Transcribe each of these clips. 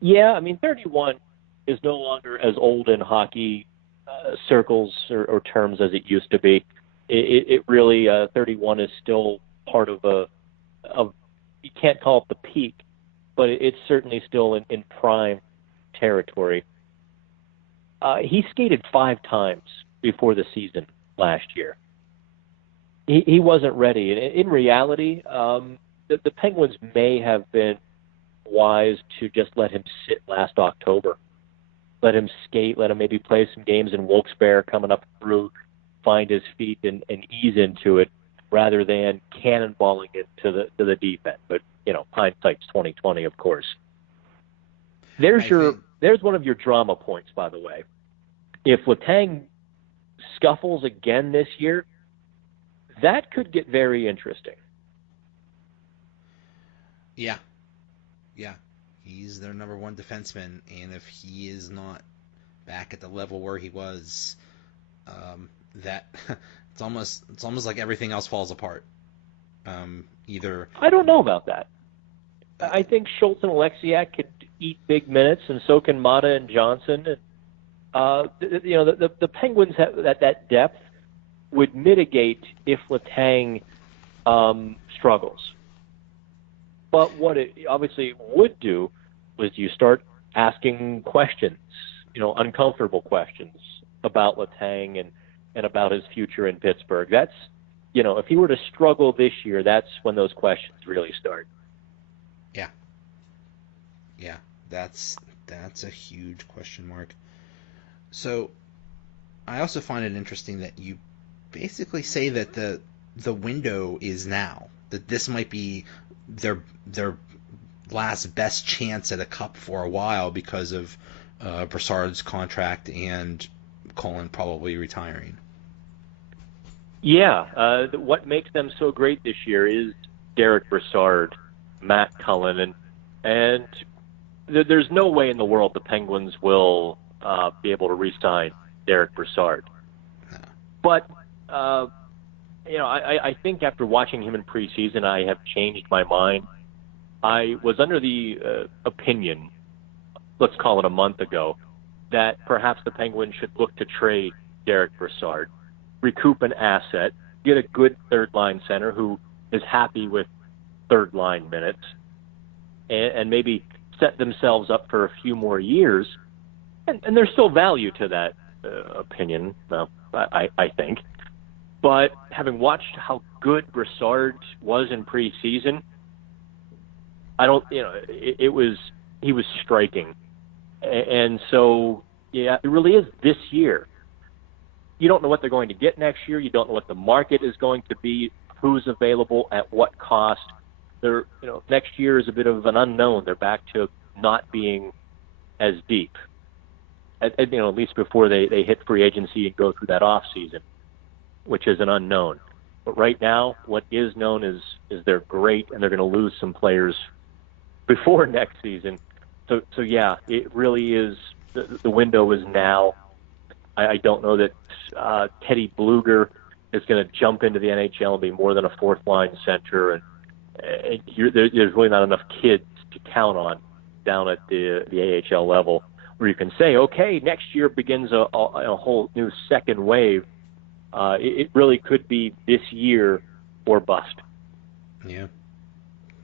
Yeah, I mean, 31 is no longer as old in hockey circles or terms as it used to be. It really 31 is still part of of you can't call it the peak, but it's certainly still in prime territory. He skated 5 times before the season last year. He wasn't ready. And in reality, the Penguins may have been wise to just let him sit last October. Let him skate, let him maybe play some games in Wilkes-Barre coming up through, find his feet and ease into it rather than cannonballing it to the deep end. But, hindsight's 2020, of course. There's one of your drama points, by the way. If Letang scuffles again this year, that could get very interesting. Yeah. Yeah. He's their number one defenseman, and if he is not back at the level where he was, that it's almost like everything else falls apart. Either I don't know about that. I think Schultz and Alexiak could eat big minutes, and so can Mata and Johnson. The Penguins have that depth would mitigate if Letang struggles. But what it obviously would do was you start asking questions, uncomfortable questions about Letang and about his future in Pittsburgh. That's, if he were to struggle this year, that's when those questions really start. Yeah. Yeah, that's a huge question mark. So I also find it interesting that you basically say that the window is now, that this might be their last best chance at a cup for a while because of Brassard's contract and Cullen probably retiring. Yeah, what makes them so great this year is Derek Brassard, Matt Cullen, and there's no way in the world the Penguins will be able to re-sign Derek Brassard. No. But I think after watching him in preseason, I have changed my mind. I was under the opinion, let's call it a month ago, that perhaps the Penguins should look to trade Derek Brassard, recoup an asset, get a good third-line center who is happy with third-line minutes, and maybe set themselves up for a few more years. And there's still value to that opinion, I think. But having watched how good Brassard was in preseason, he was striking. And so, yeah, it really is this year. You don't know what they're going to get next year. You don't know what the market is going to be, who's available, at what cost. Next year is a bit of an unknown. They're back to not being as deep, at least before they hit free agency and go through that off season, which is an unknown. But right now, what is known is they're great, and they're going to lose some players before next season. So yeah, it really is. The window is now. I don't know that Teddy Bluger is going to jump into the NHL and be more than a fourth-line center, and there's really not enough kids to count on down at the AHL level where you can say, okay, next year begins a whole new second wave. It really could be this year or bust. Yeah.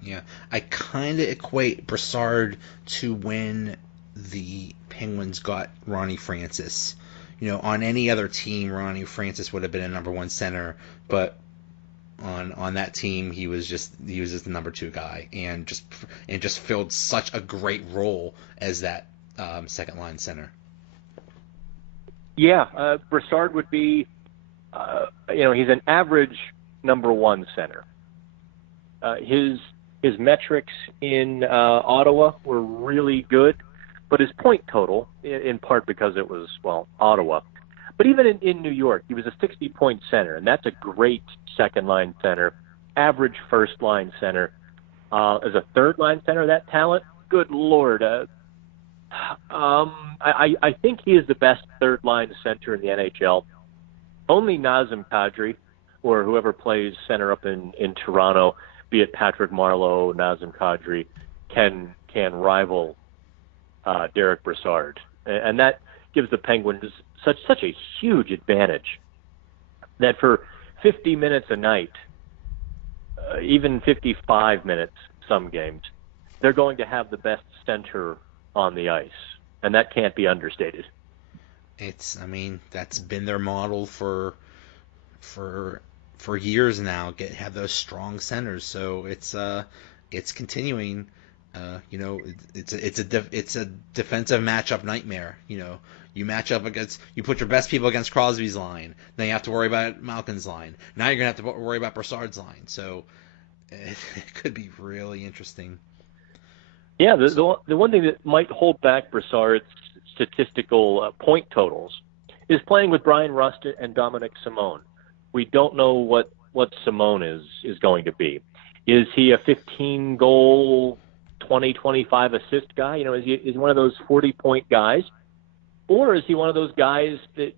Yeah. I kind of equate Brassard to when the Penguins got Ronnie Francis. On any other team, Ronnie Francis would have been a number one center, but on that team, he was just the number two guy, and just filled such a great role as that second line center. Yeah, Brassard would be, he's an average number one center. His metrics in Ottawa were really good, but his point total, in part because it was, Ottawa, but even in New York, he was a 60-point center, and that's a great second-line center, average first-line center. As a third-line center, that talent, good Lord. I think he is the best third-line center in the NHL. Only Nazem Kadri, or whoever plays center up in Toronto, be it Patrick Marleau, Nazem Kadri, can rival Derek Brassard, and that gives the Penguins such a huge advantage that for 50 minutes a night, even 55 minutes some games, they're going to have the best center on the ice, and that can't be understated. That's been their model for years now. Have those strong centers, so it's continuing. It's a defensive matchup nightmare. You put your best people against Crosby's line, then you have to worry about Malkin's line. Now you're gonna have to worry about Brassard's line. So it could be really interesting. Yeah, the one thing that might hold back Brassard's statistical point totals is playing with Brian Rust and Dominic Simone. We don't know what Simone is going to be. Is he a 15-goal, 20, 25 assist guy? Is he one of those 40-point guys? Or is he one of those guys that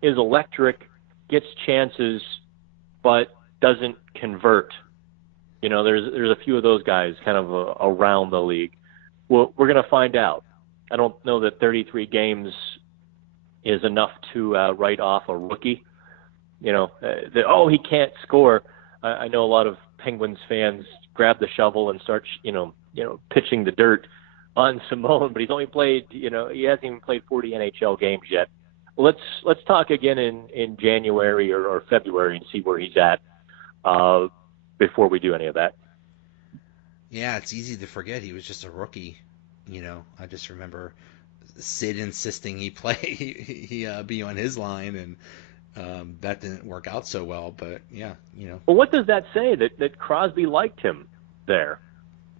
is electric, gets chances, but doesn't convert? There's a few of those guys kind of around the league. Well, we're going to find out. I don't know that 33 games is enough to write off a rookie. He can't score. I know a lot of Penguins fans grab the shovel and start, pitching the dirt on Simone, but he's only played, he hasn't even played 40 NHL games yet. Let's talk again in January or February and see where he's at before we do any of that. Yeah, it's easy to forget he was just a rookie. I just remember Sid insisting he be on his line, and that didn't work out so well. But yeah, Well, what does that say? That Crosby liked him there?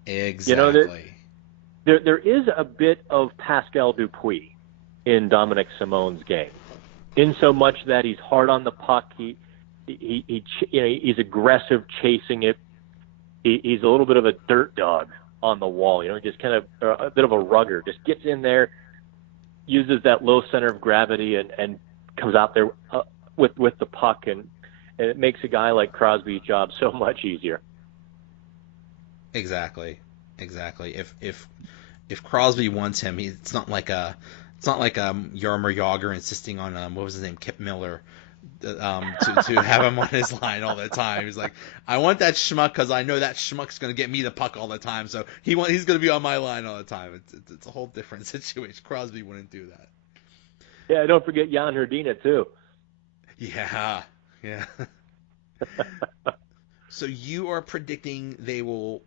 Exactly. There is a bit of Pascal Dupuis in Dominic Simone's game, in so much that he's hard on the puck. He's aggressive chasing it. He's a little bit of a dirt dog on the wall. Just kind of a bit of a rugger. Just gets in there, uses that low center of gravity, and comes out there with the puck, and it makes a guy like Crosby's job so much easier. Exactly. If Crosby wants him, it's not like Jaromir Jagr insisting on what was his name, Kip Miller, to have him on his line all the time. He's like, I want that schmuck because I know that schmuck's going to get me the puck all the time, so he's going to be on my line all the time. It's a whole different situation. Crosby wouldn't do that. Yeah, don't forget Jan Hrdina too. Yeah. So you are predicting they will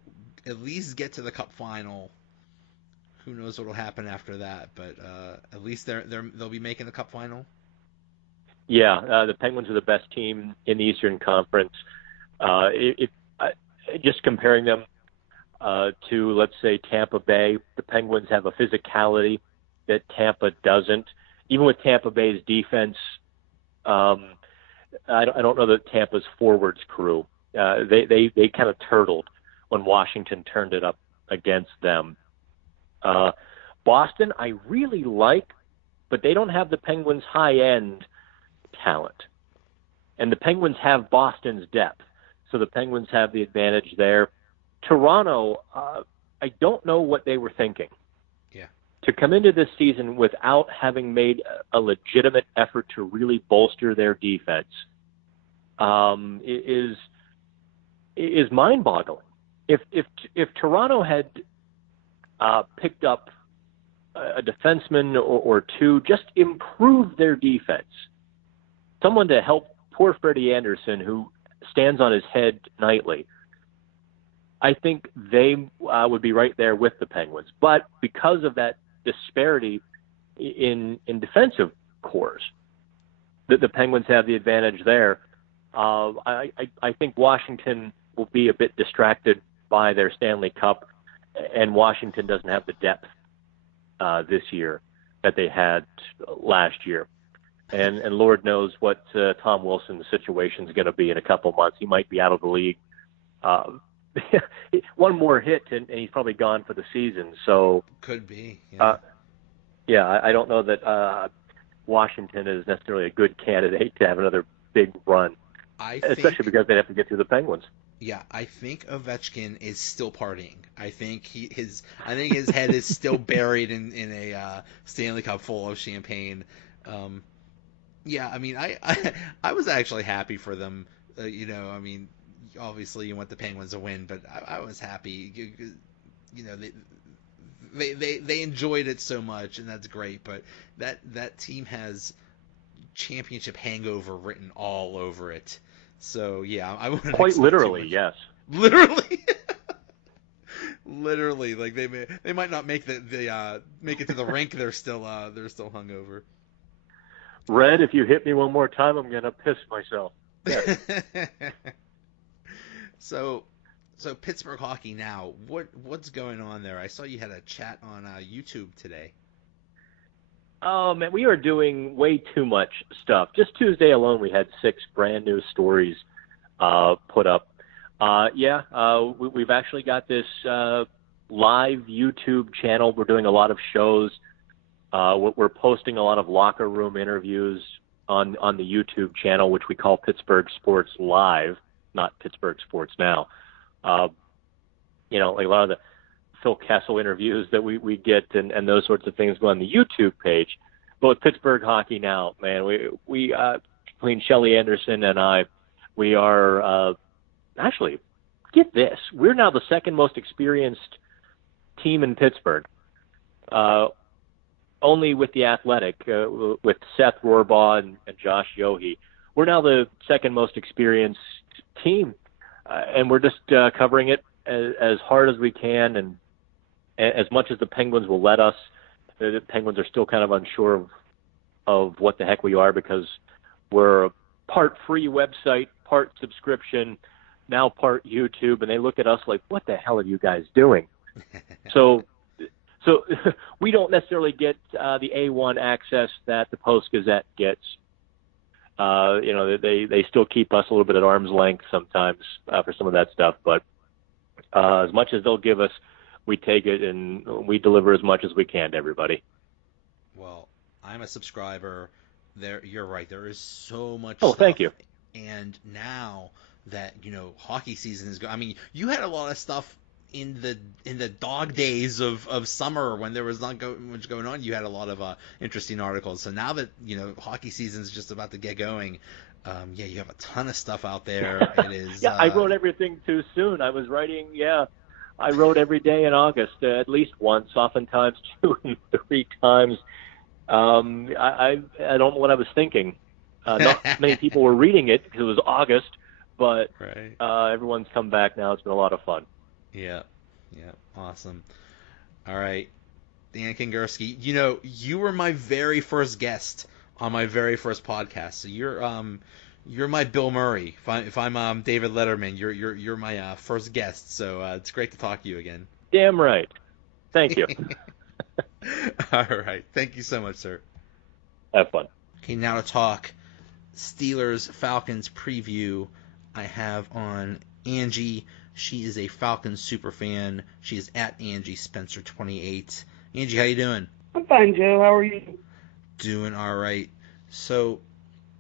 at least get to the Cup final. Who knows what will happen after that? But at least they'll be making the Cup final. Yeah, the Penguins are the best team in the Eastern Conference. Just comparing them to, let's say, Tampa Bay, the Penguins have a physicality that Tampa doesn't. Even with Tampa Bay's defense, I don't know that Tampa's forwards crew. They kind of turtled when Washington turned it up against them. Boston, I really like, but they don't have the Penguins' high-end talent. And the Penguins have Boston's depth, so the Penguins have the advantage there. Toronto, I don't know what they were thinking. Yeah. To come into this season without having made a legitimate effort to really bolster their defense is mind-boggling. If Toronto had picked up a defenseman or two, just improved their defense, someone to help poor Freddie Anderson, who stands on his head nightly, I think they would be right there with the Penguins. But because of that disparity in defensive cores, the Penguins have the advantage there. I think Washington will be a bit distracted by their Stanley Cup, and Washington doesn't have the depth this year that they had last year. And Lord knows what Tom Wilson's situation is going to be in a couple months. He might be out of the league. One more hit, and he's probably gone for the season. So could be. Yeah. I don't know that Washington is necessarily a good candidate to have another big run, especially because they have to get through the Penguins. Yeah, I think Ovechkin is still partying. I think his head is still buried in a Stanley Cup full of champagne. Yeah, I mean, I was actually happy for them. I mean, obviously you want the Penguins to win, but I was happy. They enjoyed it so much, and that's great. But that team has championship hangover written all over it. So yeah, I wouldn't Quite expect too literally, much. yes. Literally. Literally, like they might not make make it to the rink. They're still hungover. Red, if you hit me one more time, I'm gonna piss myself. Yes. So Pittsburgh hockey now. What's going on there? I saw you had a chat on YouTube today. Oh man, we are doing way too much stuff. Just Tuesday alone, we had 6 brand new stories put up. We've actually got this live YouTube channel. We're doing a lot of shows. We're posting a lot of locker room interviews on the YouTube channel, which we call Pittsburgh Sports Live, not Pittsburgh Sports Now. Like a lot of the Phil Kessel interviews that we get and those sorts of things go on the YouTube page. But with Pittsburgh Hockey Now, man, we between Shelley Anderson and I, we are actually, get this, we're now the second most experienced team in Pittsburgh. Only with the Athletic, with Seth Rohrbaugh and Josh Yohe. We're now the second most experienced team, and we're just covering it as hard as we can, and as much as the Penguins will let us. The Penguins are still kind of unsure of what the heck we are, because we're a part free website, part subscription, now part YouTube, and they look at us like, what the hell are you guys doing? So we don't necessarily get the A1 access that the Post-Gazette gets. They still keep us a little bit at arm's length sometimes for some of that stuff, but as much as they'll give us, we take it and we deliver as much as we can to everybody. Well, I'm a subscriber. You're right. There is so much stuff. Oh, thank you. And now that, hockey season is going, I mean, you had a lot of stuff in the dog days of summer when there was not much going on. You had a lot of interesting articles. So now that, hockey season is just about to get going, you have a ton of stuff out there. It is. I wrote everything too soon. I was writing, I wrote every day in August, at least once, oftentimes 2 and 3 times. I don't know what I was thinking. Not many people were reading it because it was August, but right. Everyone's come back now. It's been a lot of fun. Yeah, awesome. All right, Dan Kingerski, you were my very first guest on my very first podcast. So you're my Bill Murray. If I'm David Letterman, you're my first guest. So it's great to talk to you again. Damn right. Thank you. All right. Thank you so much, sir. Have fun. Okay, now to talk Steelers-Falcons preview. I have on Angie. She is a Falcons super fan. She is at Angie Spencer 28. Angie, how you doing? I'm fine, Joe. How are you? Doing all right. So,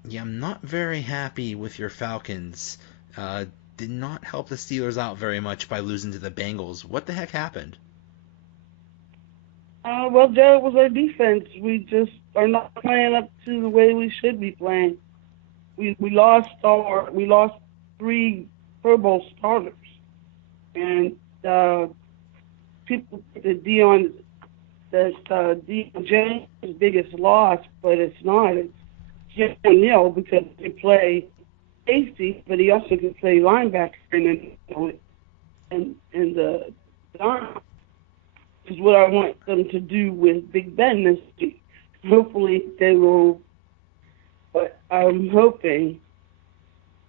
I'm not very happy with your Falcons. Did not help the Steelers out very much by losing to the Bengals. What the heck happened? Well, Joe, it was our defense. We just are not playing up to the way we should be playing. We lost 3 Pro Bowl starters, and people think that Deion Jones' biggest loss, but it's not. It's Jim O'Neal, because he play safety, but he also can play linebacker and the is what I want them to do with Big Ben this week. Hopefully they will, but I'm hoping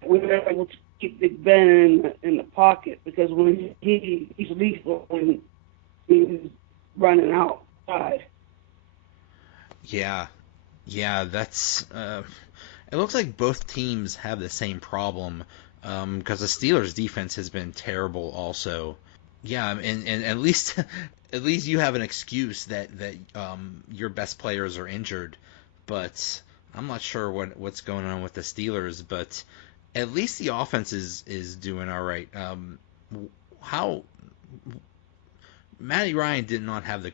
we're able to keep Big Ben in the pocket, because when he's lethal when he's running outside. Yeah, that's. It looks like both teams have the same problem, because the Steelers' defense has been terrible also. Yeah, and at least you have an excuse that your best players are injured, but I'm not sure what's going on with the Steelers. But at least the offense is doing all right. How Matty Ryan did not have the